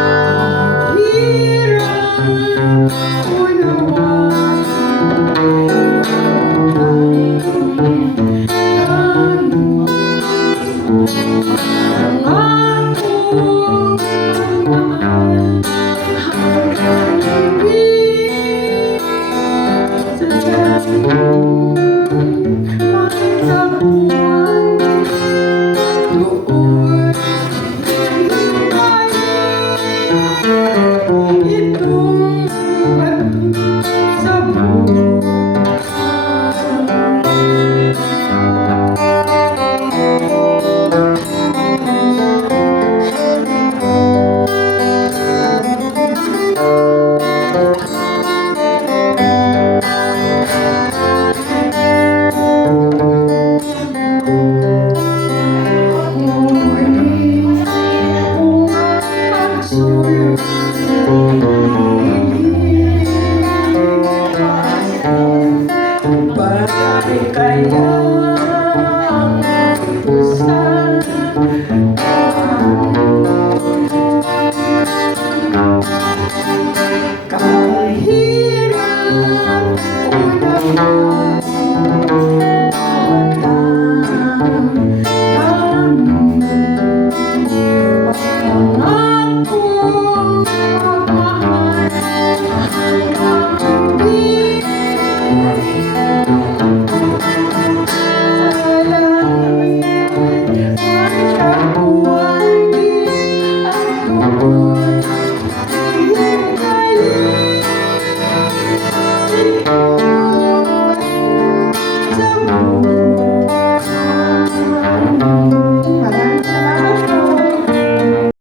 Música Itong Bakit kaya